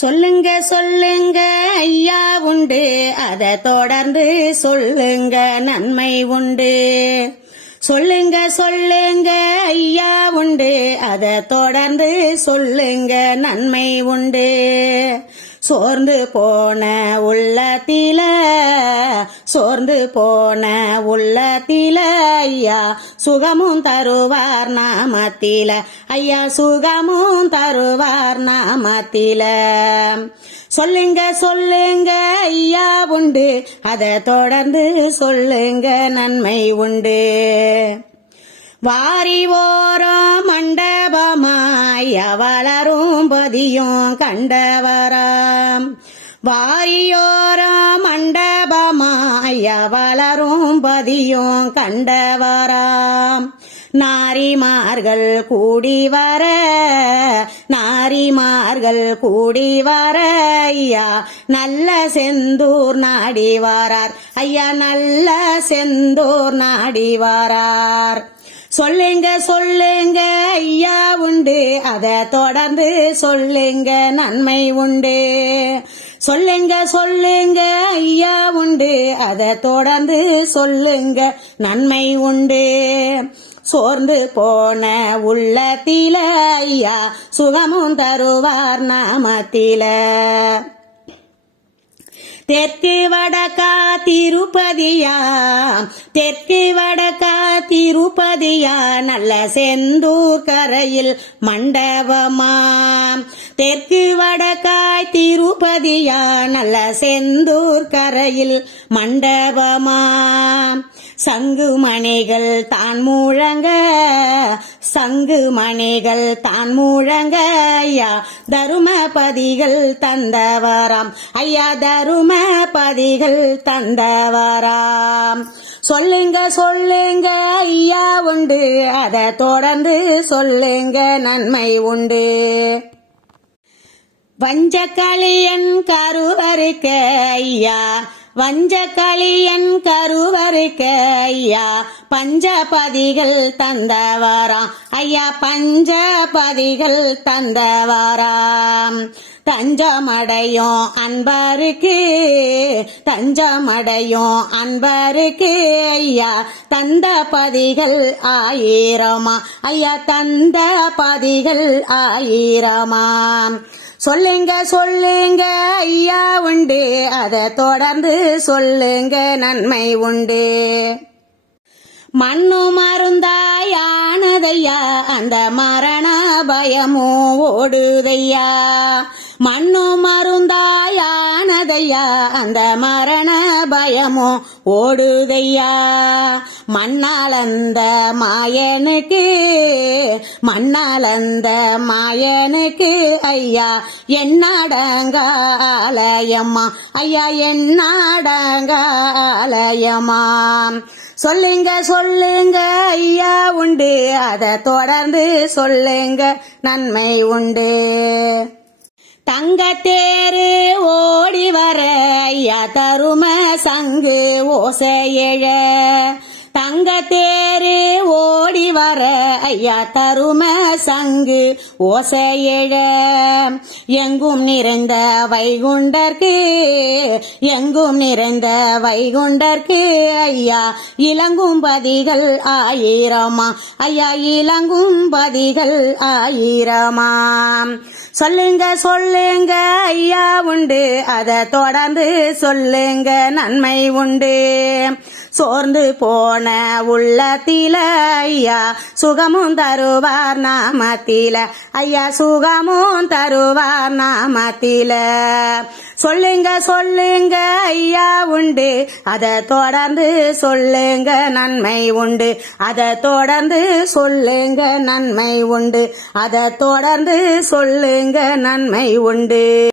சொல்லுங்க சொல்லுங்க ஐயா உண்டு. அதை தொடர்ந்து சொல்லுங்க நன்மை உண்டு. சொல்லுங்க சொல்லுங்க ஐயா உண்டு. அதை தொடர்ந்து சொல்லுங்க நன்மை உண்டு. சோர்ந்து போன உள்ளத்தில சோர்ந்து போன உள்ளத்தில ஐயா சுகமும் தருவார் நாமத்தில. ஐயா சுகமும் தருவார் நாமத்தில. சொல்லுங்க சொல்லுங்க ஐயா உண்டு. அதை தொடர்ந்து சொல்லுங்க நன்மை உண்டு. வாரி ஓரம் மண்டபமாய் வளரும் பதியும் கண்டவராம். வாரியோரம் மண்டபமாய் வளரும் பதியும் கண்டவராம். நாரிமார்கள் கூடி வர நாரிமார்கள் கூடி வர ஐயா நல்ல செந்தூர் நாடி வாரார். ஐயா நல்ல செந்தூர் நாடி வாரார். சொல்லுங்க சொல்லுங்க ஐயா உண்டு. அதை தொடர்ந்து சொல்லுங்க நன்மை உண்டு. சொல்லுங்க சொல்லுங்க ஐயா உண்டு. அதை தொடர்ந்து சொல்லுங்க நன்மை உண்டு. சோர்ந்து போன உள்ளத்தில ஐயா சுகமும் தருவார் நாமத்தில. தெற்கு வடக்கா திருப்பதியா? தெற்கு வடக்கா திருப்பதியா? நல்ல செந்தூர் கரையில் மண்டபமா? தெற்கு வடக்காய் திருப்பதியா? நல்ல செந்தூர் கரையில் மண்டபமா? சங்கு மணிகள் தான் மூழங்க சங்கு மணிகள் தான் மூழங்க ஐயா தருமபதிகள் தந்தவராம். ஐயா தருமபதிகள் தந்தவராம். சொல்லுங்க சொல்லுங்க ஐயா உண்டு. அதை தொடர்ந்து சொல்லுங்க நன்மை உண்டு. வஞ்சக்களியன் கருவருக்கு ஐயா வஞ்சக்களியன் கருவருக்க ஐயா பஞ்சபதிகள் தந்தவாராம் ஐயா பஞ்சபதிகள் தந்தவாராம் தஞ்சமடையும் அன்பருக்கு தஞ்சமடையும் அன்பருக்கு ஐயா தந்த பதிகள் ஆயிரமா? ஐயா தந்த பதிகள் ஆயிரமாம் சொல்லுங்க சொல்லுங்க ஐயா உண்டு. அதை தொடர்ந்து சொல்லுங்க நன்மை உண்டு. மண்ணு மருந்தாயானதையா? அந்த மரண பயமும் ஓடுதையா? மண்ணு ஓடுதையா அந்த மரண பயமோ ஓடுதையா? மண்ணாலந்த மாயனுக்கு மண்ணாலந்த மாயனுக்கு ஐயா என்னாடங்க ஆலயம்மா ஐயா என்னாடங்க ஆலயமா சொல்லுங்க சொல்லுங்க ஐயா உண்டு. அதை தொடர்ந்து சொல்லுங்க நன்மை உண்டு. தங்கத்தேரு ஓடி வர ஐயா தரும சங்கு ஓசையழ சங்க தேரு ஓடி வர ஐயா தரும சங்கு ஓசையிழ எங்கும் நிறைந்த வைகுண்டர்க்கு எங்கும் நிறைந்த வைகுண்டர்க்கு ஐயா இளங்கும் பதிகள் ஆயிரமா. ஐயா இளங்கும் பதிகள் ஆயிரமா. சொல்லுங்க சொல்லுங்க ஐயா உண்டு. அதை தொடர்ந்து சொல்லுங்க நன்மை உண்டு. சோர்ந்து போன உள்ளத்தில ஐயா சுகமும் தருவார் நாமத்தில. ஐயா சுகமும் தருவார் நாமத்தில. சொல்லுங்க சொல்லுங்க ஐயா உண்டு. அதை தொடர்ந்து சொல்லுங்க நன்மை உண்டு. அதை தொடர்ந்து சொல்லுங்க நன்மை உண்டு. அதை தொடர்ந்து சொல்லுங்க நன்மை உண்டு.